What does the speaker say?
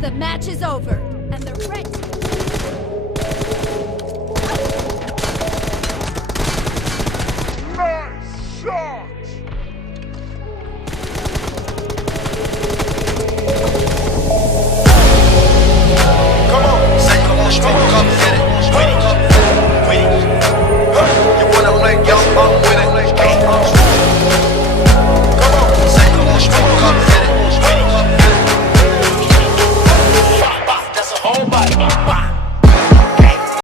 The match is over, and the red team... Nice shot! Come on, say you want smoke, come get it. With it. You wanna make your own with it. Come on, say you want smoke, come get it. That's a whole body.